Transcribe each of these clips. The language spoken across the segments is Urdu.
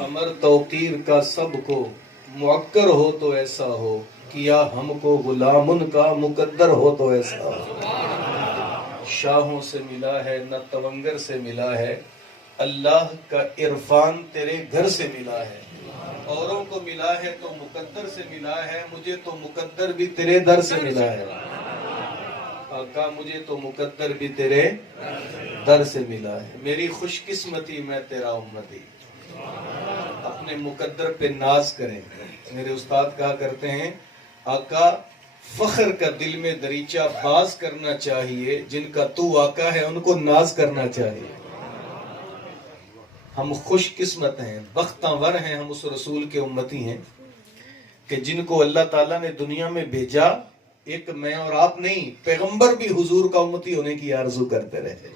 امر توقیر کا سب کو معکر ہو تو ایسا ہو، کیا ہم کو غلام ان کا مقدر ہو تو ایسا ہو۔ شاہوں سے ملا ہے نہ تونگر سے ملا ہے، اللہ کا عرفان تیرے گھر سے ملا ہے۔ اوروں کو ملا ہے تو مقدر سے ملا ہے، مجھے تو مقدر بھی تیرے در سے ملا ہے۔ آقا مجھے تو مقدر بھی تیرے در سے ملا ہے۔ میری خوش قسمتی میں تیرا امتی، اپنے مقدر پہ ناز کریں۔ میرے استاد کہا کرتے ہیں آقا فخر کا دل میں دریچہ باز کرنا چاہیے، جن کا تو آقا ہے ان کو ناز کرنا چاہیے۔ ہم خوش قسمت ہیں، بختور ہیں، ہم اس رسول کے امتی ہیں کہ جن کو اللہ تعالیٰ نے دنیا میں بھیجا، ایک میں اور آپ نہیں، پیغمبر بھی حضور کا امتی ہونے کی آرزو کرتے رہے۔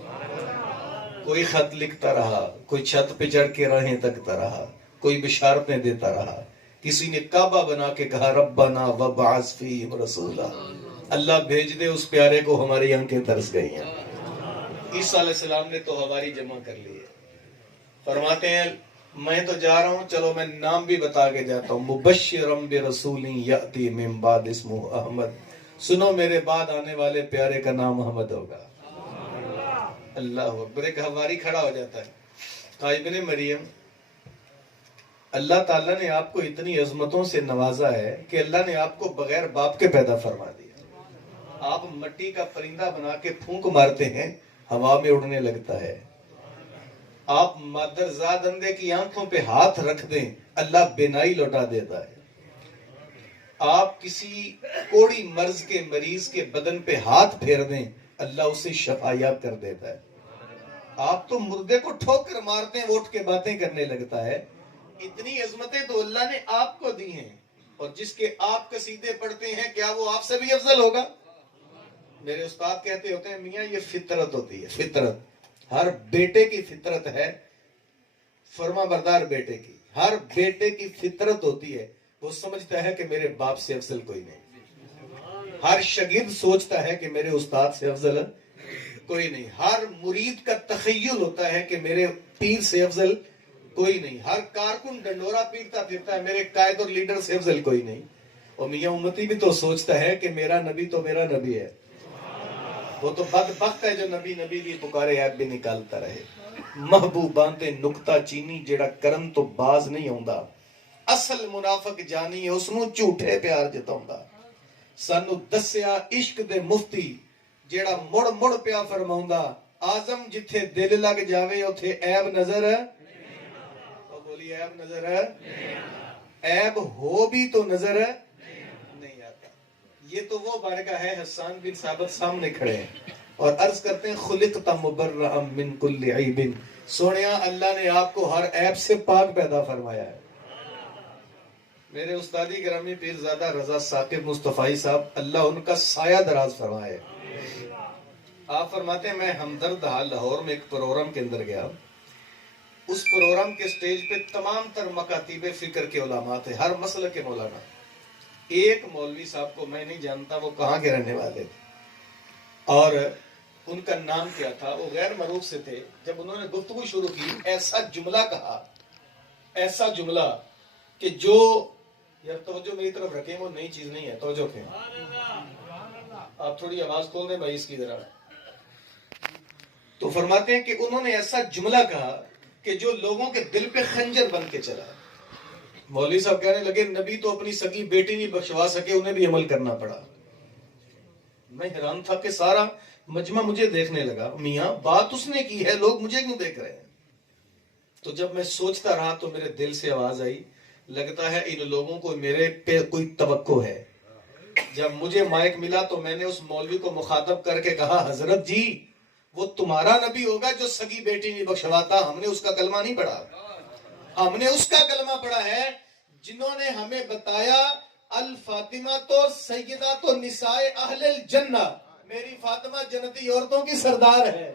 کوئی خط لکھتا رہا، کوئی چھت پہ چڑھ کے راہیں تکتا رہا، کوئی بشارتیں دیتا رہا، کسی نے کعبہ بنا کے کہا ربنا وابعث فیہم رسولا، اللہ بھیج دے اس پیارے کو، ہماری آنکھیں ترس گئی ہیں۔ عیسیٰ علیہ السلام نے تو ہماری جمع کر لی ہے۔ فرماتے ہیں میں تو جا رہا ہوں، چلو میں نام بھی بتا کے جاتا ہوں، مبشرم برسول یأتی من بعد اسمہ احمد، سنو میرے بعد آنے والے پیارے کا نام محمد ہوگا۔ اللہ اکبر۔ ایک حواری کھڑا ہو جاتا ہے، کہا ابن مریم اللہ تعالیٰ نے آپ کو اتنی عظمتوں سے نوازا ہے کہ اللہ نے آپ کو بغیر باپ کے پیدا فرما دیا۔ آپ مٹی کا پرندہ بنا کے پھونک مارتے ہیں، ہوا میں اڑنے لگتا ہے۔ آپ مادرزاد اندھے کی آنکھوں پہ ہاتھ رکھ دیں، اللہ بینائی لوٹا دیتا ہے۔ آپ کسی کوڑی مرض کے مریض کے بدن پہ ہاتھ پھیر دیں، اللہ اسے شفا یاب کر دیتا ہے۔ آپ تو مردے کو ٹھوکر مارتے ہیں، وہ اٹھ کے باتیں کرنے لگتا ہے۔ اتنی عظمتیں تو اللہ نے آپ کو دی ہیں، اور جس کے آپ قصیدے پڑھتے ہیں کیا وہ آپ سے بھی افضل ہوگا؟ میرے استاد کہتے ہوتے ہیں میاں یہ فطرت ہوتی ہے، فطرت ہر بیٹے کی فطرت ہے، فرما بردار بیٹے کی، ہر بیٹے کی فطرت ہوتی ہے، وہ سمجھتا ہے کہ میرے باپ سے افضل کوئی نہیں۔ ہر شاگرد سوچتا ہے کہ میرے استاد سے افضل کوئی نہیں۔ ہر مرید کا تخیل ہوتا ہے کہ میرے پیر سے افضل کوئی نہیں۔ ہر کارکن ڈنڈورا پیٹتا پھرتا ہے، میرے قائد اور لیڈر سے افضل کوئی نہیں۔ اور میاں امتی بھی تو سوچتا ہے کہ میرا نبی تو میرا نبی ہے، وہ تو بدبخت ہے جو نبی نبی بھی پکارے ایپ بھی نکالتا رہے۔ محبوباں تے نکتہ چینی جیڑا کرن تو باز نہیں ہوندا، اصل منافق جانی ہے اس نو جھوٹے پیار جتاوندا۔ سانو دسیا عشق دے مفتی جیڑا مڑ مڑ پیا فرماوندا، آزم جتھے دل لگ جاوے اتھے عیب نظر تو بولی عیب نظر عیب ہو بھی تو نظر نہیں آتا۔ یہ تو وہ بارگاہ ہے، حسان بن ثابت سامنے کھڑے ہیں اور عرض کرتے ہیں خلقت مبرئا من کل عیب، سونیا اللہ نے آپ کو ہر عیب سے پاک پیدا فرمایا ہے۔ میرے استادی گرامی پیرزادہ رضا ثاقب مصطفی صاحب، اللہ ان کا سایہ دراز فرمائے۔ آپ فرماتے ہیں میں ہمدرد لاہور میں ایک پروگرام کے اندر گیا، اس پروگرام کے سٹیج پہ تمام تر مکاتیب فکر کے علماء تھے، ہر مسلک کے مولانا۔ ایک مولوی صاحب کو میں نہیں جانتا وہ کہاں کے رہنے والے تھے اور ان کا نام کیا تھا، وہ غیر معروف سے تھے۔ جب انہوں نے گفتگو شروع کی، ایسا جملہ کہا، ایسا جملہ کہ جو یار توجہ میری طرف رکھیں، وہ نئی چیز نہیں ہے، توجہ رکھیں۔ آپ تھوڑی آواز کھول دیں بھائی اس کی ذرا۔ تو فرماتے ہیں کہ انہوں نے ایسا جملہ کہا کہ جو لوگوں کے دل پہ خنجر بن کے چلا۔ مولوی صاحب کہنے لگے نبی تو اپنی سگی بیٹی نہیں بخشوا سکے، انہیں بھی عمل کرنا پڑا۔ میں حیران تھا کہ سارا مجمع مجھے دیکھنے لگا، میاں بات اس نے کی ہے، لوگ مجھے کیوں دیکھ رہے ہیں؟ تو جب میں سوچتا رہا تو میرے دل سے آواز آئی، لگتا ہے ان لوگوں کو میرے پہ کوئی توقع ہے۔ جب مجھے مائک ملا تو میں نے اس مولوی کو مخاطب کر کے کہا حضرت جی وہ تمہارا نبی ہوگا جو سگی بیٹی نہیں بخشواتا، ہم نے اس کا کلمہ نہیں پڑھا، ہم نے اس کا کلمہ پڑھا ہے جنہوں نے ہمیں بتایا الفاطمہ تو سیدہ تو نساء اہل الجنہ، میری فاطمہ جنتی عورتوں کی سردار ہے،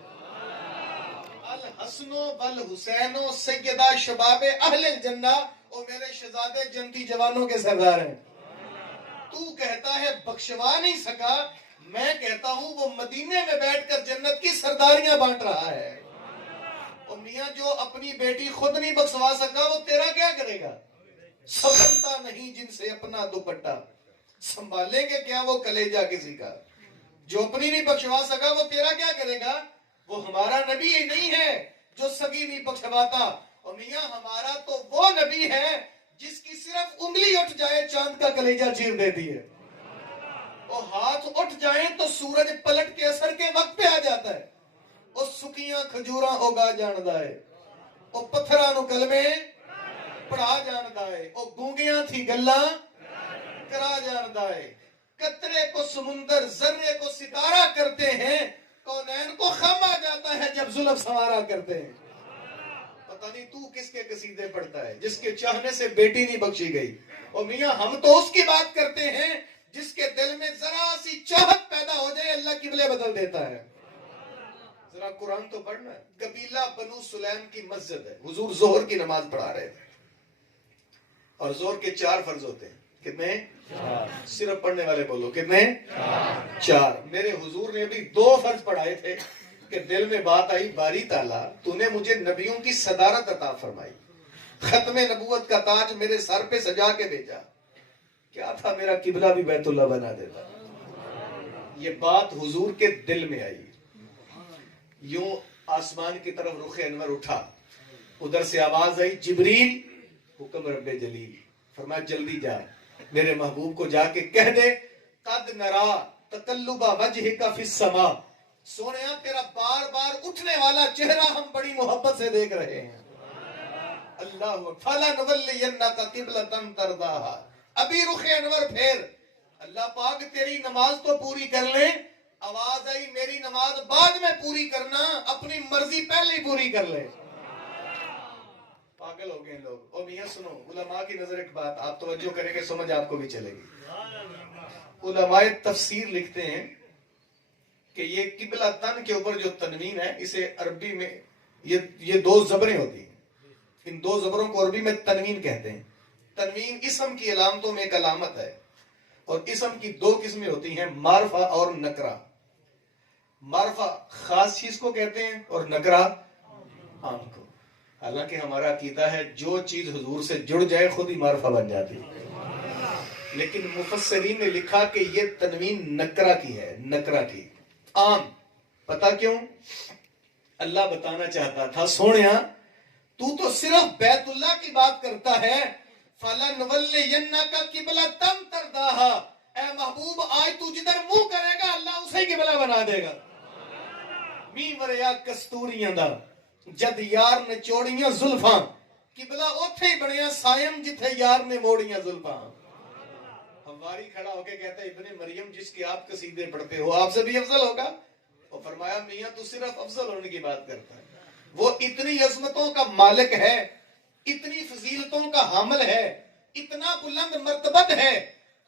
الحسن والحسین سیدہ شباب اہل الجنہ، اور میرے شہزادے جنتی جوانوں کے سردار ہیں۔ تو کہتا ہے بخشوا نہیں سکا، میں کہتا ہوں وہ مدینے میں بیٹھ کر جنت کی سرداریاں بانٹ رہا ہے۔ اور میاں جو اپنی بیٹی خود نہیں بخشوا سکا وہ تیرا کیا کرے گا؟ سنبھلتا نہیں جن سے اپنا دوپٹہ، سنبھالیں گے کیا وہ کلیجہ کسی کا؟ جو اپنی نہیں بخشوا سکا وہ تیرا کیا کرے گا؟ وہ ہمارا نبی ہی نہیں ہے جو سگی نہیں بخشواتا. اور میاں ہمارا تو وہ نبی ہے جس کی صرف انگلی اٹھ جائے چاند کا کلیجہ چیر دیتی ہے، اور ہاتھ اٹھ جائیں تو سورج پلٹ کے اثر کے وقت پہ آ جاتا ہے. وہ سکیاں کھجوراں ہوگا جاندا ہے، وہ پتھراں نو کلمے پڑھا جاندا ہے، وہ گونگیاں تھی گلاں کرا جاندا ہے. قطرے کو سمندر ذرے کو ستارہ کرتے ہیں، کونین کو خم آ جاتا ہے جب زلف سوارا کرتے ہیں. پتہ نہیں تو کس کے قصیدے پڑھتا ہے جس کے چاہنے سے بیٹی نہیں بخشی گئی. اور میاں ہم تو اس کی بات کرتے ہیں جس کے دل میں ذرا سی چاہت پیدا ہو جائے اللہ قبلے بدل دیتا ہے. ذرا قرآن تو پڑھنا ہے. قبیلہ بنو سلیم کی مسجد ہے، حضور ظہر کی نماز پڑھا رہے تھے، اور ظہر کے 4 فرض ہوتے ہیں. کتنے؟ 4. صرف پڑھنے والے بولو کتنے؟ 4. میرے حضور نے ابھی 2 فرض پڑھائے تھے کہ دل میں بات آئی، باری تعالیٰ تو نے مجھے نبیوں کی صدارت عطا فرمائی، ختم نبوت کا تاج میرے سر پہ سجا کے بھیجا، کیا تھا میرا قبلہ بھی بیت اللہ بنا دیتا. یہ بات حضور کے دل میں آئی. یوں آسمان کی طرف رخ انور اٹھا، ادھر سے آواز آئی جبریل حکم رب جلیل. فرمایا جلدی جا میرے محبوب کو جا کے کہہ دے قد نرا تقلب وجہک فی السماء، سونیا تیرا بار بار اٹھنے والا چہرہ ہم بڑی محبت سے دیکھ رہے ہیں. اللہ فَلَنُوَلِّيَنَّكَ قِبْلَةً تَرْضَاهَا. ابھی رخ انور پھیر، اللہ پاک تیری نماز تو پوری کر لیں. آواز آئی میری نماز بعد میں پوری کرنا، اپنی مرضی پہلے ہی پوری کر لے. پاگل ہو گئے لوگ. اور میاں سنو، علماء کی نظر ایک بات آپ توجہ کریں گے سمجھ آپ کو بھی چلے گی. علماء تفسیر لکھتے ہیں کہ یہ قبلہ تن کے اوپر جو تنوین ہے اسے عربی میں یہ 2 زبریں ہوتی ہیں، ان 2 زبروں کو عربی میں تنوین کہتے ہیں. تنوین اسم کی علامتوں میں ایک علامت ہے، اور اسم کی 2 قسمیں ہوتی ہیں، معرفہ اور نکرہ. معرفہ خاص چیز کو کہتے ہیں اور نکرہ عام کو. حالانکہ ہمارا عقیدہ ہے جو چیز حضور سے جڑ جائے خود ہی معرفہ بن جاتی ہے، لیکن مفسرین نے لکھا کہ یہ تنوین نکرہ کی ہے، نکرہ کی. عام پتہ کیوں؟ اللہ بتانا چاہتا تھا سونیا تو صرف بیت اللہ کی بات کرتا ہے. فَلَنُوَلِّيَنَّكَ قِبْلَةً تَرْضَاهَا. اے محبوب آج تو جدھر منہ کرے گا اللہ اسے قبلہ بنا دے گا. می وریا کستوریاں دا جد یار نے چوڑیاں زلفاں، قبلہ اوتھے ہی بنیا سائم جتھے یار نے موڑیاں زلفاں. ہمواری کھڑا ہو کے کہتا ہے ابن مریم جس کے آپ قصیدے پڑھتے ہو آپ سے بھی افضل ہوگا. اور فرمایا میاں تو صرف افضل ہونے کی بات کرتا ہے، وہ اتنی عظمتوں کا مالک ہے، اتنی فضیلتوں کا حامل ہے، اتنا بلند مرتبت ہے.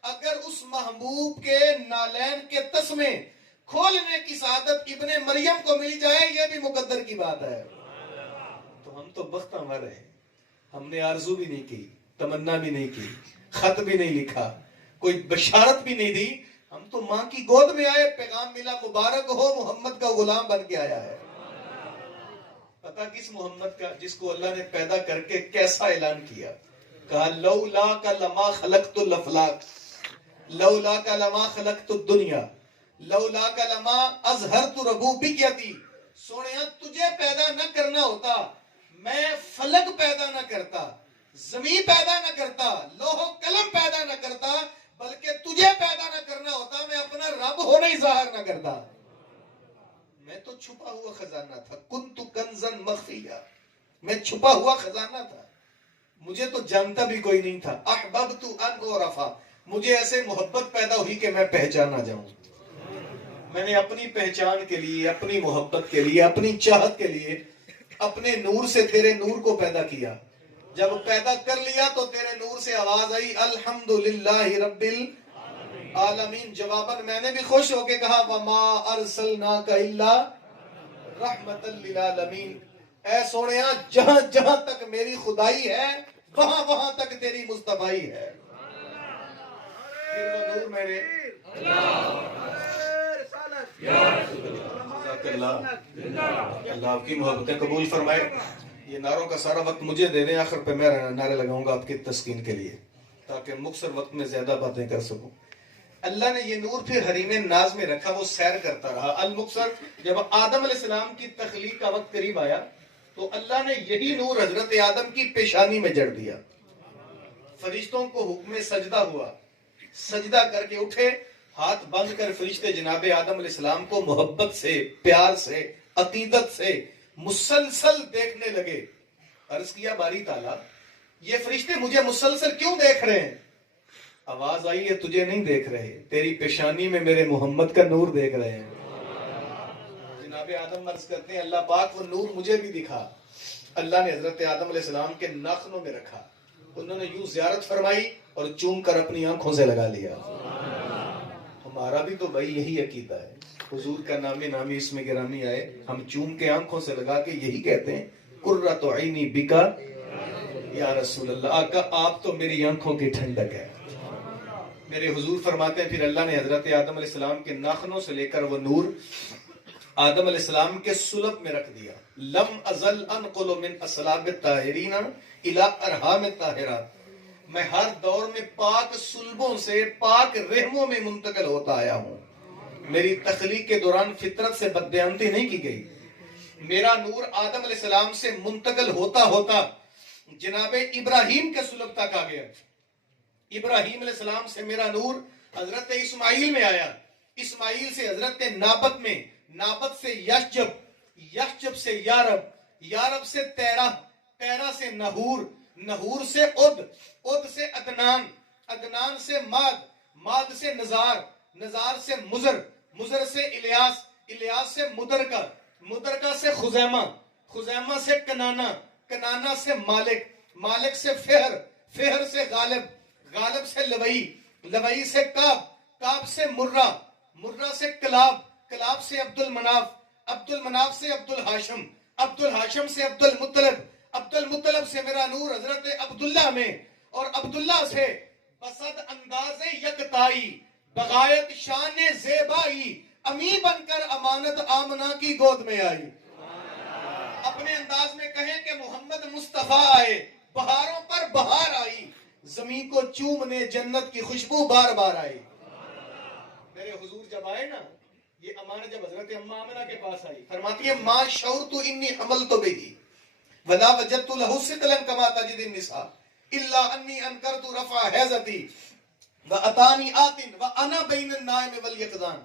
اگر اس محبوب کے نالین کے تسمے کھولنے کی سعادت ابن مریم کو مل جائے یہ بھی مقدر کی بات ہے. تو ہم تو بختور ہیں، ہم نے آرزو بھی نہیں کی، تمنا بھی نہیں کی، خط بھی نہیں لکھا، کوئی بشارت بھی نہیں دی. ہم تو ماں کی گود میں آئے، پیغام ملا مبارک ہو محمد کا غلام بن کے آیا ہے. پتہ کس محمد کا؟ جس کو اللہ نے پیدا کر کے کیسا اعلان کیا، کہا لولاک لما خلقت الافلاک، لولاک لما خلقت الدنیا، لولاک لما اظہرت ربوبیتی. سونیا تجھے پیدا نہ کرنا ہوتا میں فلک پیدا نہ کرتا، زمین پیدا نہ کرتا، لوح و قلم پیدا نہ کرتا، بلکہ تجھے پیدا نہ کرنا ہوتا میں اپنا رب ہونا ہی ظاہر نہ کرتا. میں تو چھپا ہوا خزانہ تھا، کنت کنزا مخفیا، میں چھپا ہوا خزانہ تھا، مجھے تو جانتا بھی کوئی نہیں تھا. احببت ان اعرف، مجھے ایسے محبت پیدا ہوئی کہ میں پہچانا جاؤں. میں نے اپنی پہچان کے لیے، اپنی محبت کے لیے، اپنی چاہت کے لیے اپنے نور سے تیرے نور کو پیدا کیا. جب پیدا کر لیا تو تیرے نور سے آواز آئی الحمدللہ رب العالمین. جواباً میں نے بھی خوش ہو کے کہا وما ارسلناک الا رحمتا للعالمین. اے سونیا جہاں جہاں تک میری خدائی ہے وہاں وہاں تک تیری مصطفائی ہے. پھر وہ نور میں نے محبت اللہ اللہ آپ کی محبتیں قبول فرمائے. یہ نعروں کا سارا وقت مجھے دے دیں, آخر پہ میں نعرے لگاؤں گا آپ کی تسکین کے لیے تاکہ مختصر وقت میں زیادہ باتیں کر سکوں. اللہ نے یہ نور پھر حریم ناز میں رکھا, وہ سیر کرتا رہا. المختصر جب آدم علیہ السلام کی تخلیق کا وقت قریب آیا تو اللہ نے یہی نور حضرت آدم کی پیشانی میں جڑ دیا. فرشتوں کو حکم سجدہ ہوا, سجدہ کر کے اٹھے, ہاتھ بند کر فرشتے جناب آدم علیہ السلام کو محبت سے, پیار سے, عقیدت سے مسلسل دیکھنے لگے. عرض کیا باری تعالیٰ یہ فرشتے مجھے مسلسل کیوں دیکھ رہے ہیں؟ آواز آئی ہے تجھے نہیں دیکھ رہے, تیری پیشانی میں میرے محمد کا نور دیکھ رہے ہیں. جناب آدم عرض کرتے ہیں اللہ پاک وہ نور مجھے بھی دکھا. اللہ نے حضرت آدم علیہ السلام کے ناخنوں میں رکھا, انہوں نے یوں زیارت فرمائی اور چوم کر اپنی آنکھوں سے لگا لیا. ہمارا بھی تو بھائی یہی عقیدہ ہے, حضور کا نامی اس میں گرامی آئے, ہم چوم کے آنکھوں سے لگا کے یہی کہتے ہیں قرۃ عینی بکا یا رسول اللہ, آقا آپ تو میری آنکھوں کی ٹھنڈک ہے. میرے حضور فرماتے ہیں پھر اللہ نے حضرت آدم علیہ السلام کے ناخنوں سے لے کر وہ نور آدم علیہ السلام کے صلب میں رکھ دیا. لم ازل انقل من اصلاب الطاہرین الی ارحام الطاہرات, میں ہر دور میں پاک صلبوں سے پاک رحموں میں منتقل ہوتا آیا ہوں. میری تخلیق کے دوران فطرت سے بددیانتی نہیں کی گئی. میرا نور آدم علیہ السلام سے منتقل ہوتا ہوتا جناب ابراہیم کے صلب تک آ گیا. ابراہیم علیہ السلام سے میرا نور حضرت اسماعیل میں آیا, اسماعیل سے حضرت نابت میں, نابت سے یشجب, یشجب سے یارب, یارب سے تیرہ, تیرہ سے نحور, نحور سے عد, عد سے عدنان, عدنان سے ماد, ماد سے نزار, نزار سے مزر, مزر سے الیاس, الیاس سے مدرکہ, مدرکہ سے خزیمہ, خزیمہ سے کنانا, کنانا سے مالک, مالک سے فہر, فہر سے غالب, غالب سے لوئی, لوئی سے کعب, کعب سے مرہ, مرہ سے کلاب, کلاب سے عبد المناف, عبد المناف سے عبد الحاشم, عبد الحاشم سے عبد المطلب, عبد المطلب سے میرا نور حضرت عبداللہ میں, اور عبداللہ سے بسد انداز یکتائی, بغایت شان زیبائی, امی بن کر امانت آمنہ کی گود میں آئی. اپنے انداز میں کہیں کہ محمد مصطفیٰ آئے, بہاروں پر بہار آئی, زمین کو چومنے جنت کی خوشبو بار بار آئی. میرے حضور جب آئے نا, یہ امانت جب حضرت اماں آمنہ کے پاس آئی, فرماتی ہے ما شعرت انی حملت بہی ولا وجدت له ثقلا كما تجد النساء الا انی انکرت رفع حیضتی واتانی آت وانا بین النائم والیقظان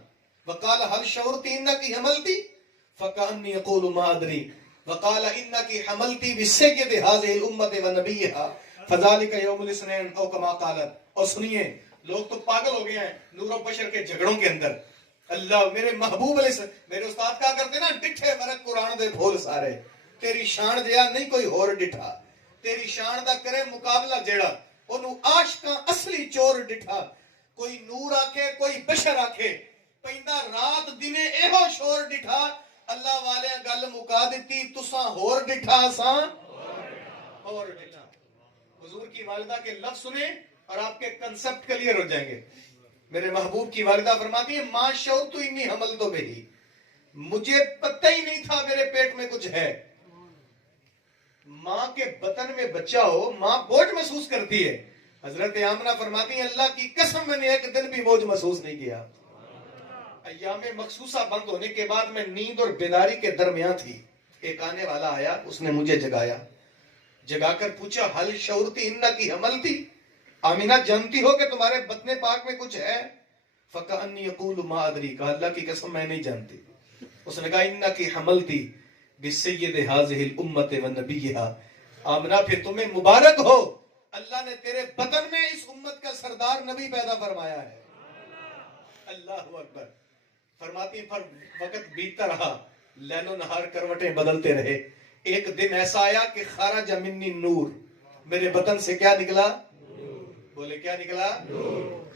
وقال هل شعرت انك حملت فكأني يقول ما ادري وقال انك حملت بسيد هذه الامه ونبيها فذلك يوم الاثنين او كما قالت. اور سنیے لوگ تو پاگل ہو گئے ہیں نور و بشر کے جھگڑوں کے اندر. اللہ میرے محبوب علیہ السلام, میرے استاد کہا کرتے نا ڈٹھے ورق قرآن دے بھول سارے, تیری شان جیا نہیں کوئی ہور ڈٹھا, تیری شان دا کرے مقابلہ جیڑا انہوں عاشقاں اصلی چور ڈٹھا. کوئی نور آکھے کوئی بشر آکھے, پہندہ رات دنے ایہو شور ڈٹھا. اللہ والے گل مکا دیتی تساں ہور ڈٹھا ساں ہور ڈٹھا. حضور کی والدہ کے لفظ سنیں اور آپ کے کنسپٹ کلیئر ہو جائیں گے. میرے محبوب کی والدہ فرماتی ہے ما شعرت انی حملت بہی, مجھے پتہ ہی نہیں تھا میرے پیٹ میں کچھ ہے. ماں کے بطن میں بچہ ہو ماں بوجھ محسوس کرتی ہے. حضرت آمنہ فرماتی ہیں اللہ کی قسم میں نے ایک دن بھی بوجھ محسوس نہیں کیا. ایام مخصوصہ بند ہونے کے بعد میں نیند اور بیداری کے درمیان تھی, ایک آنے والا آیا, اس نے مجھے جگایا, جگا کر پوچھا حل شعرتی انکی حملتی, آمینہ جانتی ہو کہ تمہارے بطن پاک میں کچھ ہے؟ فَكَأَنِّي يَقُولُ مَا أَدْرِي, کہا اللہ کی قسم میں نہیں جانتی. اس نے کہا اِنَّكِ حَمَلْتِ بِالسَّيِّدِ هَذِهِ الْأُمَّةِ وَالنَّبِيِّهَا, آمنہ پھر تمہیں مبارک ہو, اللہ نے تیرے بطن میں اس امت کا سردار نبی پیدا فرمایا ہے. اللہ اکبر. فرماتی ہیں پر وقت بیتتا رہا, لیل و نہار کروٹیں بدلتے رہے. ایک دن ایسا آیا کہ خرج منی نور, میرے بطن سے کیا نکلا؟ بولے کیا نکلا؟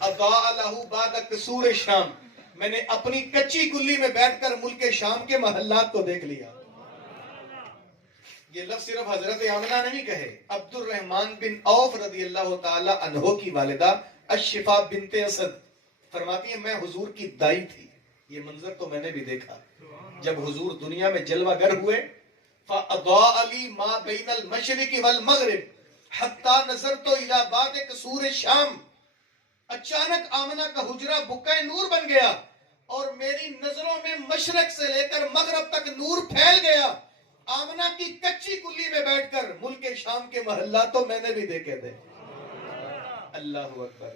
اضاء له بعد قصور شام, میں نے اپنی کچی کلی میں بیٹھ کر ملک شام کے محلات کو دیکھ لیا. یہ لفظ صرف حضرت آمنہ نے نہیں کہے, عبد الرحمن بن عوف رضی اللہ تعالی عنہ کی والدہ الشفا بنت اسد فرماتی ہیں میں حضور کی دائی تھی. یہ منظر تو میں نے بھی دیکھا. جب حضور دنیا میں جلوہ گر ہوئے فَأَضَاءَ لِي مَا بَيْنَ الْمَشْرِقِ وَالْمَغْرِبِ حَتَّى نَظَرْتُ إِلَى بَعْضِ قُصُورِ الشَّامِ. اچانک آمنہ کا حجرہ بقع نور بن گیا اور میری نظروں میں مشرق سے لے کر مغرب تک نور پھیل گیا. آمنہ کی کچی کلی میں بیٹھ کر ملک شام کے محلات تو میں نے بھی دیکھے تھے. اللہ اکبر،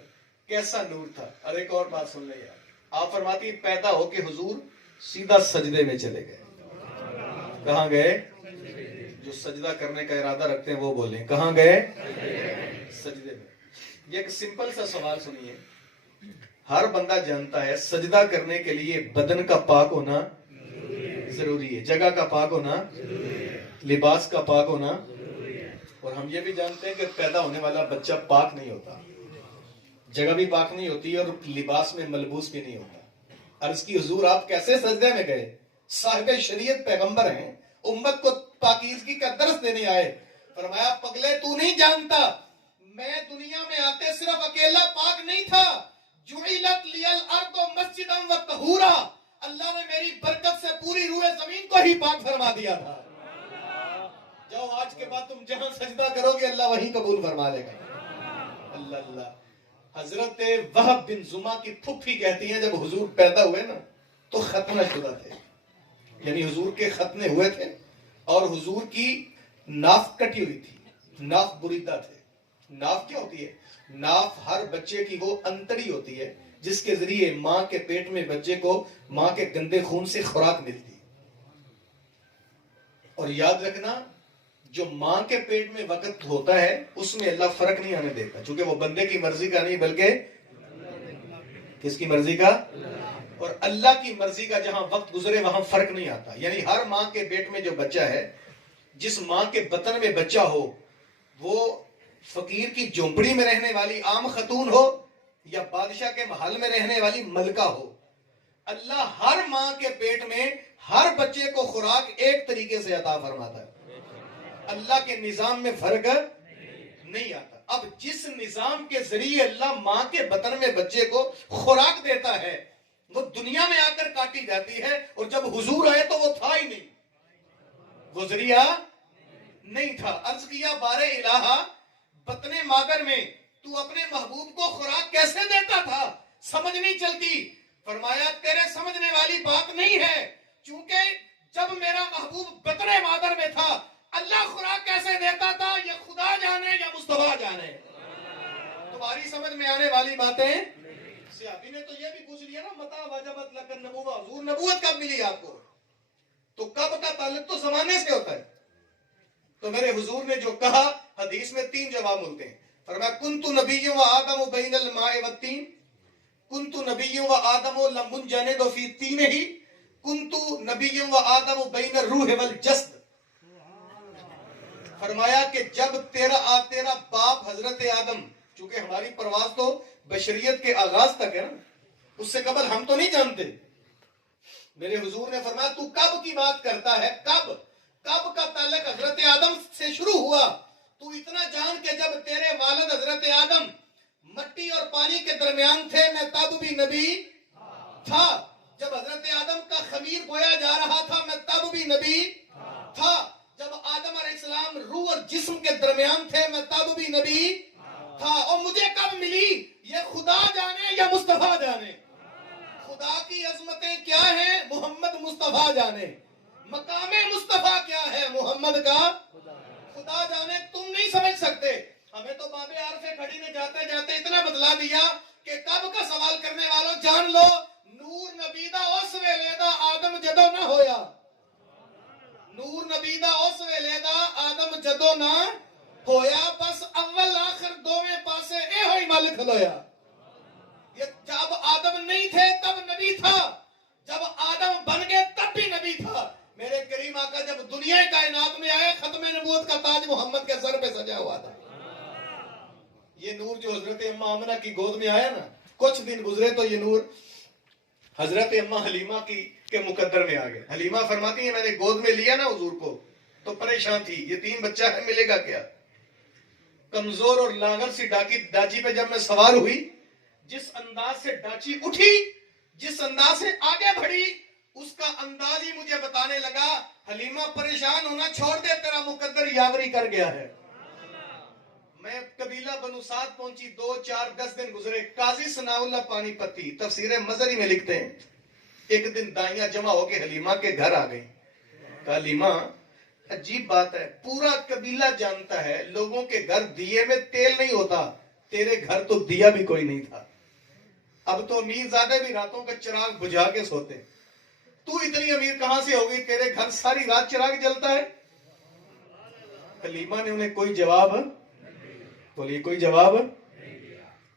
کیسا نور تھا. اور ایک اور بات سن لیں یار، آپ فرماتی پیدا ہو کے حضور سیدھا سجدے میں چلے گئے. کہاں گئے؟ جو سجدہ کرنے کا ارادہ رکھتے ہیں وہ بولیں کہاں گئے؟ سجدے میں. یہ ایک سمپل سا سوال سنیے. ہر بندہ جانتا ہے سجدہ کرنے کے لیے بدن کا پاک ہونا ضروری ہے، جگہ کا پاک ہونا، لباس کا پاک ہونا، اور ہم یہ بھی جانتے ہیں کہ پیدا ہونے والا بچہ پاک نہیں ہوتا، جگہ بھی پاک نہیں ہوتی اور لباس میں ملبوس بھی نہیں ہوتا. عرض کی حضور آپ کیسے سجدے میں گئے؟ صاحب شریعت پیغمبر ہیں، امت کو پاکیزگی کا درس دینے آئے. فرمایا پگلے تو نہیں جانتا میں دنیا میں آتے صرف اکیلا پاک نہیں تھا. جعلت لی الارض مسجدا وطہورا، اللہ نے میری برکت سے پوری روح زمین کو ہی پاک فرما دیا تھا. جاؤ آج کے بعد تم جہاں سجدہ کرو گے اللہ وہیں قبول فرما لے گا. اللہ اللہ. حضرت وہب بن زما کی پھپھی کہتی ہیں جب حضور پیدا ہوئے نا تو ختنہ شدہ تھے، یعنی حضور کے ختنے ہوئے تھے اور حضور کی ناف کٹی ہوئی تھی. ناف بریدہ تھے. ناف کیا ہوتی ہے؟ ناف ہر بچے کی وہ انتڑی ہوتی ہے جس کے ذریعے ماں کے پیٹ میں بچے کو ماں کے گندے خون سے خوراک ملتی. اور یاد رکھنا جو ماں کے پیٹ میں وقت ہوتا ہے اس میں اللہ فرق نہیں آنے دیتا، چونکہ وہ بندے کی مرضی کا نہیں بلکہ کس کی مرضی کا؟ اور اللہ کی مرضی کا جہاں وقت گزرے وہاں فرق نہیں آتا. یعنی ہر ماں کے پیٹ میں جو بچہ ہے، جس ماں کے بطن میں بچہ ہو، وہ فقیر کی جھونپڑی میں رہنے والی عام خاتون ہو یا بادشاہ کے محل میں رہنے والی ملکہ ہو، اللہ ہر ماں کے پیٹ میں ہر بچے کو خوراک ایک طریقے سے عطا فرماتا ہے. اللہ کے نظام میں فرق نہیں آتا. اب جس نظام کے ذریعے اللہ ماں کے بطن میں بچے کو خوراک دیتا ہے وہ دنیا میں آ کر کاٹی جاتی ہے، اور جب حضور آئے تو وہ تھا ہی نہیں، وہ ذریعہ نہیں تھا. عرض کیا بار الہ بطن مادر میں تو اپنے محبوب کو خوراک کیسے دیتا تھا؟ سمجھ نہیں چلتی. فرمایا تیرے سمجھنے والی بات نہیں ہے، چونکہ جب میرا محبوب بطن مادر میں تھا اللہ خوراک کیسے دیتا تھا یہ خدا جانے یا مصطفیٰ جانے. تمہاری سمجھ میں آنے والی باتیں. صحابی نے تو یہ بھی پوچھ لیا نا متا وجبت لک النبوہ، حضور نبوت کب ملی آپ کو؟ تو کب کا تعلق تو زمانے سے ہوتا ہے. تو میرے حضور نے جو کہا حدیث میں 3 جواب ملتے ہیں. فرمایا کنت نبی و آدم بین الماء والتین، کنت نبی و آدم لم منجند فی تینہ، کنت نبی و آدم بین الروح والجسد. فرمایا کہ جب تیرا باپ حضرت آدم، چونکہ ہماری پرواز تو بشریت کے آغاز تک ہے نا، اس سے قبل ہم تو نہیں جانتے. میرے حضور نے فرمایا تو کب کی بات کرتا ہے؟ کب کا تعلق حضرت آدم سے شروع ہوا. تو اتنا جان کہ جب تیرے والد حضرت آدم مٹی اور پانی کے درمیان تھے میں تب بھی نبی تھا. جب حضرت آدم کا خمیر بویا جا رہا تھا میں تب بھی نبی تھا. جب آدم علیہ السلام روح اور جسم کے درمیان تھے میں تب بھی نبی تھا. اور مجھے کب ملی یہ خدا جانے یا مصطفیٰ جانے. خدا کی عظمتیں کیا ہیں محمد مصطفیٰ جانے، مقام مصطفیٰ کیا ہے محمد کا خدا جانے. تم نہیں سمجھ سکتے. ہمیں تو باب عارف کھڑی نے جاتے جاتے اتنا بتلا دیا کہ کب کا سوال کرنے والوں جان لو نور نبی دا اس ویلے دا آدم جدو نہ ہویا. نور نبی دا اس ویلے دا آدم جدو نہ ہویا، بس اول آخر دوویں پاسے اے ہوئی مالک کھلویا. جب آدم نہیں تھے تب نبی تھا، جب آدم بن گئے تب بھی نبی تھا. میرے کریم آقا جب دنیا کائنات میں آئے ختم نبوت کا تاج محمد کے سر پہ سجا ہوا تھا. یہ نور جو حضرت اماں آمنہ کی گود میں آیا نا، کچھ دن گزرے تو یہ نور حضرت اماں حلیمہ کے مقدر میں آ گئے. حلیمہ فرماتی ہیں میں نے گود میں لیا نا حضور کو تو پریشان تھی، یتیم بچہ ہے ملے گا کیا. کمزور اور لاغر سی ڈاچی پہ جب میں سوار ہوئی، جس انداز سے ڈاچی اٹھی، جس انداز سے آگے بڑھی، اس کا انداز ہی مجھے بتانے لگا، حلیمہ پریشان ہونا چھوڑ دے، تیرا مقدر یاوری کر گیا ہے۔ میں قبیلہ بنو سعد پہنچی، 2 4 10 دن گزرے۔ قاضی ثناء اللہ پانی پتی تفسیر مظہری میں لکھتے ہیں، ایک دن دائیاں جمع ہو کے حلیمہ کے گھر آ گئی۔ کہا حلیمہ عجیب بات ہے، پورا قبیلہ جانتا ہے لوگوں کے گھر دیے میں تیل نہیں ہوتا، تیرے گھر تو دیا بھی کوئی نہیں تھا، اب تو امیر زادے بھی راتوں کا چراغ بجھا کے سوتے، تو اتنی امیر کہاں سے ہو گئی، تیرے گھر ساری رات چراغ جلتا ہے؟ حلیمہ نے انہیں کوئی جواب، بولیے کوئی جواب؟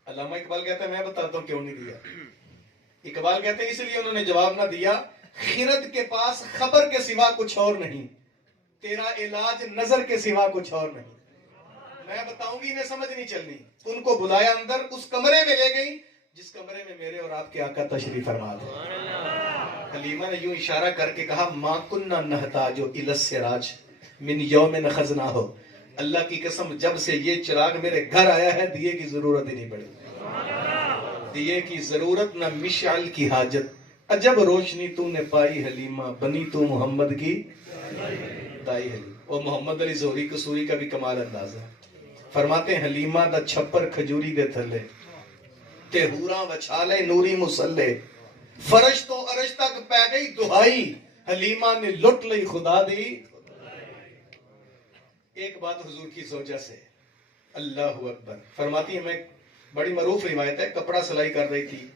علامہ اقبال کہتا ہے میں بتاتا ہوں کیوں نہیں دیا۔ اقبال کہتے ہیں اس لیے انہوں نے جواب نہ دیا، خرد کے پاس خبر کے سوا کچھ اور نہیں، تیرا علاج نظر کے سوا کچھ اور نہیں۔ میں بتاؤں گی انہیں سمجھ نہیں چلنی۔ ان کو بلایا اندر، اس کمرے میں لے گئی جس کمرے میں میرے اور آپ کے آقا تشریف فرما تھے۔ حلیمہ نے یوں اشارہ کر کے کہا، ما کننا نحتاج الی السراج من یوم خزناہ، اللہ کی قسم جب سے یہ چراغ میرے گھر آیا ہے دیے کی ضرورت ہی نہیں پڑی، دیے کی ضرورت نہ مشعل کی حاجت، عجب روشنی تو نے پائی حلیمہ، بنی تو محمد کی دائی حلیمہ۔ اور محمد علی زہری قصوری کا بھی کمال انداز ہے، فرماتے ہیں حلیمہ دا چھپر کھجوری دے تھلے تے ہوراں وچھالے نوری مسلے، فرش تو عرش تک پہ گئی دہائی، حلیمہ نے لٹ لئی خدا دی۔ ایک بات حضور کی زوجہ سے، اللہ اکبر، فرماتی ہے میں بڑی معروف روایت ہے، کپڑا سلائی کر رہی تھی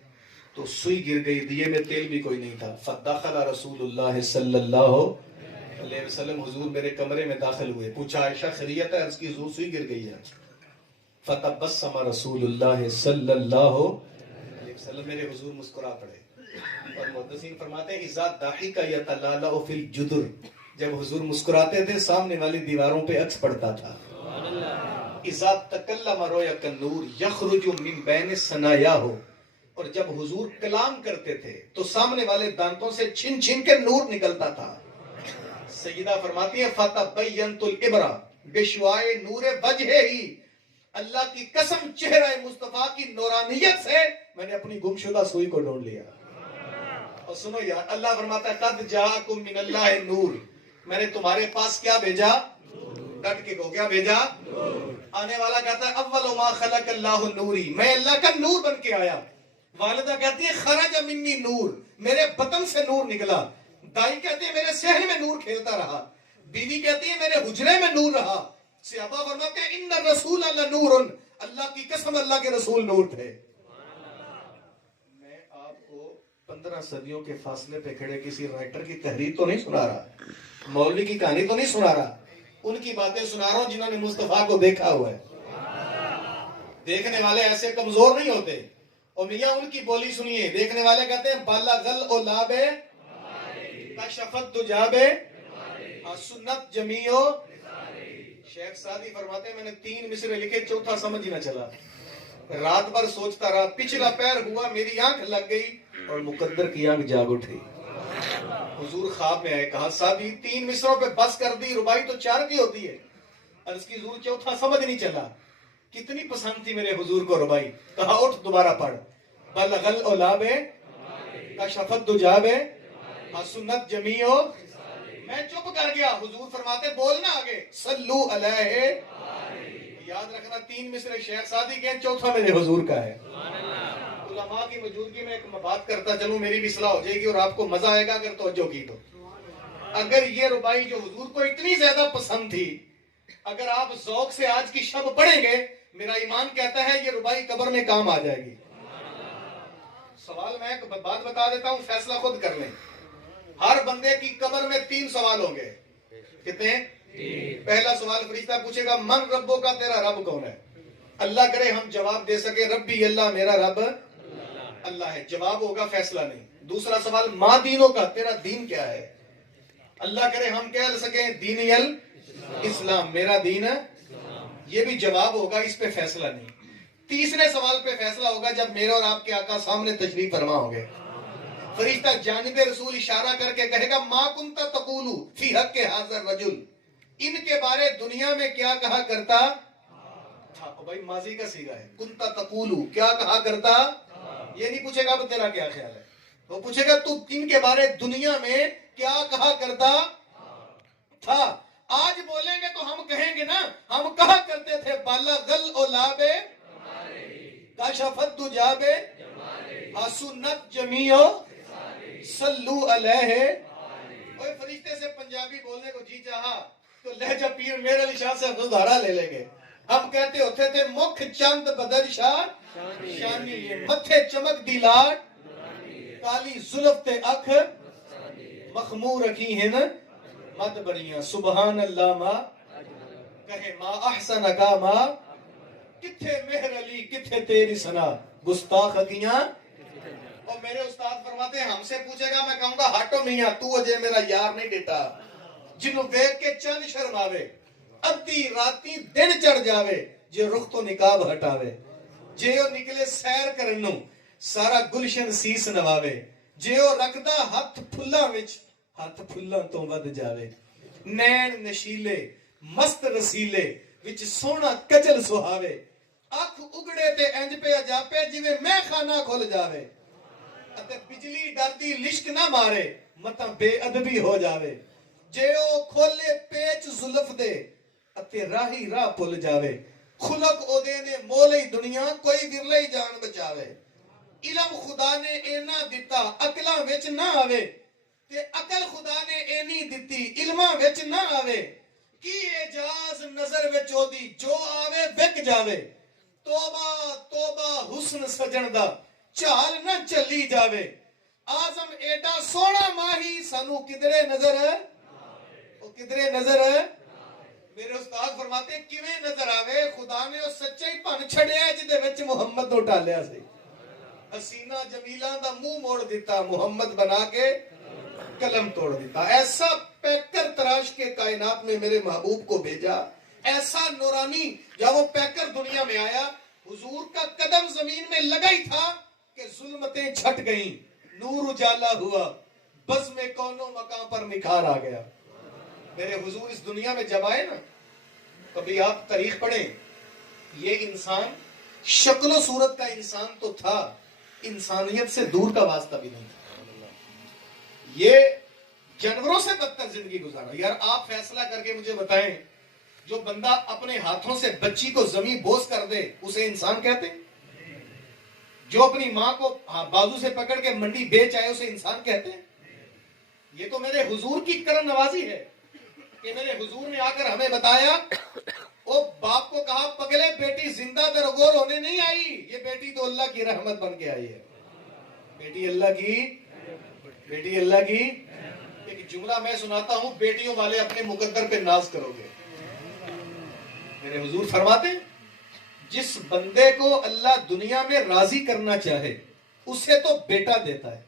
تو سوئی گر گئی، دیے میں تیل بھی کوئی نہیں تھا، فدخل رسول اللہ صلی اللہ علیہ وسلم، حضور میرے کمرے میں داخل ہوئے، پوچھا عائشہ خیریت ہے؟ عرض کی حضور سوئی گر گئی ہے۔ فتبسم رسول اللہ صلی اللہ علیہ وسلم، میرے حضور مسکرا پڑے، اور محدثین فرماتے ہیں اذا ضحک یتلالأ فی الجدر، جب حضور مسکراتے تھے سامنے والی دیواروں پہ عکس پڑتا تھا۔ اذا تکلم رویک النور یخرج من بین ثنایاہ، اور جب حضور کلام کرتے تھے تو سامنے والے دانتوں سے چھن چھن کے نور نکلتا تھا۔ سیدہ فرماتی ہے فتبینت العبرہ بشعاع نور وجہہ، اللہ کی قسم چہرہ مصطفیٰ کی نورانیت سے میں نے اپنی گمشدہ سوئی کو ڈھونڈ لیا۔ اور سنو یار، اللہ فرماتا ہے قد جاءکم من اللہ نور، میں نے تمہارے پاس کیا بھیجا؟ ڈٹ کے کو کیا بھیجا؟ آنے والا کہتا ہے اول ما خلق اللہ نوری، میں اللہ کا نور بن کے آیا۔ والدہ کہتی ہے خرج منی نور، میرے بطن سے نور نکلا۔ دائی کہتی ہے میرے صحن میں نور کھیلتا رہا۔ بیوی کہتی ہے میرے حجرے میں نور رہا۔ صحابہ فرماتے ہیں ان الرسول لنور، اللہ کی قسم اللہ کے رسول نور تھے۔ میں آپ کو 15 صدیوں کے فاصلے پہ کھڑے کسی رائٹر کی تحریر تو نہیں سنا رہا، مولوی کی کہانی تو نہیں سنا رہا، ان کی باتیں سنا رہا ہوں جنہوں نے مصطفیٰ کو دیکھا ہوا ہے۔ دیکھنے والے ایسے کمزور نہیں ہوتے، اور میاں ان کی بولی سنیے، دیکھنے والے کہتے ہیں بالغ العلاب کشف الدجاب سنت جمیع۔ شیخ سعدی فرماتے ہیں میں نے 3 مصرے لکھے، چوتھا سمجھ ہی نہ چلا، رات بھر سوچتا رہا، پچھلا پیر ہوا میری آنکھ لگ گئی اور مقدر کی آنکھ جاگ اٹھی۔ حضور خواب میں آئے، کہا سعدی 3 مصروں پہ بس کر دی، ربائی تو 4 کی ہوتی ہے۔ عرض کی حضور چوتھا سمجھ نہیں چلا، کتنی پسند تھی میرے حضور کو ربائی، کہا اٹھ دوبارہ پڑھ، بلغ العلاب کشف الدجاب سنت جمیع۔ میں چپ کر گیا، حضور فرماتے بولنا آگے، صلو علیہ، یاد رکھنا 3 مصرے شیخ سعدی کے، چوتھا میرے حضور کا ہے۔ علماء کی موجودگی میں ایک بات کرتا چلوں، میری بھی اصلاح ہو جائے گی اور آپ کو مزہ آئے گا اگر توجہ کی تو۔ اگر یہ ربائی جو حضور کو اتنی زیادہ پسند تھی، اگر آپ ذوق سے آج کی شب پڑھیں گے، میرا ایمان کہتا ہے یہ ربائی قبر میں کام آ جائے گی۔ سوال میں ایک بات بتا دیتا ہوں، فیصلہ خود کر لیں۔ ہر بندے کی قبر میں 3 سوال ہوں گے، کتنے؟ پہلا سوال فرشتہ پوچھے گا من ربوں کا، تیرا رب کون ہے؟ اللہ کرے ہم جواب دے سکے ربی اللہ، میرا رب اللہ ہے، جواب ہوگا فیصلہ نہیں۔ دوسرا سوال ما دینوں کا، تیرا دین کیا ہے؟ اللہ کرے ہم کہہ سکیں دینی الاسلام، میرا دین ہے، یہ بھی جواب ہوگا، اس پہ فیصلہ نہیں۔ تیسرے سوال پہ فیصلہ ہوگا جب میرے اور آپ کے آقا سامنے تشریف فرما ہوں گے، فرشتہ جانب رسول اشارہ کر کے کہے گا ما کنت تقول فی حق ھذا الرجل، ان کے بارے دنیا میں کیا کہا کرتا تھا؟ بھائی ماضی کا صیغہ ہے، کنت تقول، کیا کہا کرتا، یہ نہیں پوچھے گا اب تیرا کیا خیال ہے، وہ پوچھے گا تو ان کے بارے دنیا میں کیا کہا کرتا تھا؟ آج بولیں گے تو ہم کہیں گے نا، ہم کہا کرتے تھے بالغل اولابے کاشفت دجابے حسنت جمیع صلو علیہ۔ کوئی فرشتے سے پنجابی بولنے کو جی چاہا تو لہجہ پیر میر علی شاہ سے دھارا لے لیں گے۔ ہم کہتے ہوتے تھے مکھ چند بدر شاہ شانی، متھے چمک دی لاٹ کالی زلف تے اکھ مخمور رکھی ہیں مد بریاں، سبحان اللہ ما کہے ما احسن کا ما، کتھے مہر علی کتھے تیری سنا گستاخ اکیاں۔ اور میرے استاد فرماتے ہیں ہم سے پوچھے گا میں کہوں گا ہٹو میاں تو اجے میرا یار نہیں ڈیٹا، جنہوں دیکھ کے چند شرماوے ادھی راتی دن چڑھ جاوے جے رخ تو نقاب ہٹاوے، جے او نکلے سیر کرنوں سارا گلشن سیس نواوے، جے او رکھدا ہتھ پھلاں وچ ہتھ پھلاں تو ود جاوے، نین نشیلے مست رسیلے وچ سونا کجل سہاوے، اکھ اگڑے تے انج پہ جاپے جویں میں خانہ کھل جاوے، اتے بجلی ڈردی لشک نہ مارے متا بے ادبی ہو جاوے، جے او کھولے پیچ زلف دے اتے راہی راہ پل جاوے، خلق او دے نے مولئی دنیا کوئی ورلئی جان بچاوے، علم خدا نے اینا دیتا عقلاں وچ نہ آوے تے عقل خدا نے اینی دیتی علماں وچ نہ آوے، کی اعجاز نظر وچ او دی جو آوے وک جاوے، توبہ توبہ حسن سجن دا چال نہ چلی جاوے، آزم ایڈا سونا ماہی سانو کدرے نظر ہے، او کدرے نظر ہے۔ میرے استاد فرماتے کیویں نظر آوے، خدا نے او سچے ہی پن چھڑیا جدے وچ محمد نو ٹالیا سی، حسینہ جمیلہ دا منہ موڑ دیتا محمد بنا کے قلم توڑ دیتا، ایسا پیکر تراش کے کائنات میں میرے محبوب کو بھیجا، ایسا نورانی جب وہ پیکر دنیا میں آیا حضور کا قدم زمین میں لگا ہی تھا کہ ظلمتیں چھٹ گئیں، نور اجالا ہوا، بزم کونوں مقام پر نکھار آ گیا۔ میرے حضور اس دنیا میں جب آئے نا، کبھی آپ تاریخ پڑھیں، یہ انسان شکل و صورت کا انسان تو تھا، انسانیت سے دور کا واسطہ بھی نہیں تھا، یہ جانوروں سے بدتر زندگی گزارا۔ یار آپ فیصلہ کر کے مجھے بتائیں، جو بندہ اپنے ہاتھوں سے بچی کو زمین بوس کر دے اسے انسان کہتے ہیں؟ جو اپنی ماں کو بازو سے پکڑ کے منڈی بیچ آئے اسے انسان کہتے ہیں؟ یہ تو میرے حضور کی کرم نوازی ہے کہ میرے حضور نے آ کر ہمیں بتایا، وہ باپ کو کہا پگلے بیٹی زندہ درگور ہونے نہیں آئی، یہ بیٹی تو اللہ کی رحمت بن کے آئی ہے، بیٹی اللہ کی۔ ایک جملہ میں سناتا ہوں، بیٹیوں والے اپنے مقدر پہ ناز کرو گے۔ میرے حضور فرماتے ہیں جس بندے کو اللہ دنیا میں راضی کرنا چاہے اسے تو بیٹا دیتا ہے،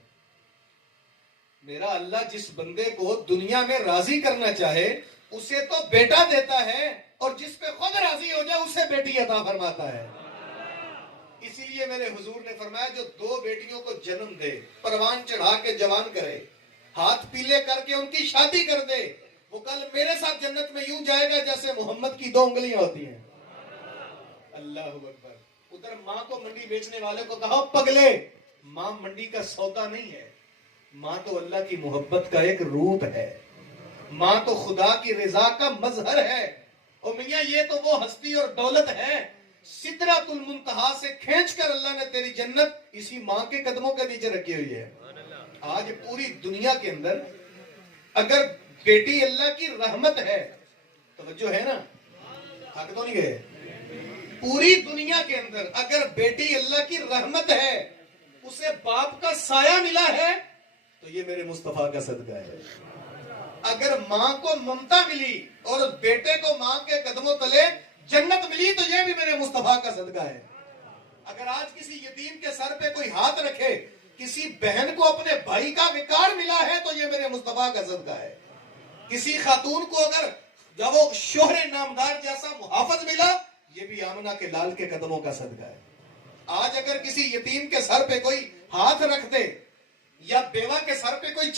میرا اللہ جس بندے کو دنیا میں راضی کرنا چاہے اسے تو بیٹا دیتا ہے، اور جس پہ خود راضی ہو جائے اسے بیٹی عطا فرماتا ہے۔ اسی لیے میرے حضور نے فرمایا جو دو بیٹیوں کو جنم دے، پروان چڑھا کے جوان کرے، ہاتھ پیلے کر کے ان کی شادی کر دے، وہ کل میرے ساتھ جنت میں یوں جائے گا جیسے محمد کی 2 انگلیاں ہوتی ہیں۔ اللہ اکبر۔ ادھر ماں کو منڈی بیچنے والے کو کہا پگلے، ماں منڈی کا سودا نہیں ہے، ماں تو اللہ کی محبت کا ایک روپ ہے، ماں تو خدا کی رضا کا مظہر ہے، اور میاں یہ تو وہ ہستی اور دولت ہے، سدرۃ المنتہا سے کھینچ کر اللہ نے تیری جنت اسی ماں کے قدموں کے نیچے رکھی ہوئی ہے۔ آج پوری دنیا کے اندر اگر بیٹی اللہ کی رحمت ہے، توجہ ہے نا، حق تو نہیں گئے، پوری دنیا کے اندر اگر بیٹی اللہ کی رحمت ہے، اسے باپ کا سایہ ملا ہے تو یہ میرے مصطفیٰ کا صدقہ ہے۔ اگر ماں کو ممتا ملی اور بیٹے کو ماں کے قدموں تلے جنت ملی تو یہ بھی میرے مصطفیٰ کا صدقہ ہے۔ اگر آج کسی یتیم کے سر پہ کوئی ہاتھ رکھے، کسی بہن کو اپنے بھائی کا وقار ملا ہے تو یہ میرے مصطفیٰ کا صدقہ ہے۔ کسی خاتون کو اگر جب وہ شوہر نامدار جیسا محافظ ملا، یہ بھی آمنہ کے لال کے قدموں کا صدقہ ہے۔ آج اگر کسی یتیم کے سر پہ کوئی ہاتھ رکھ دے یا بیوہ کے سر پہ کوئی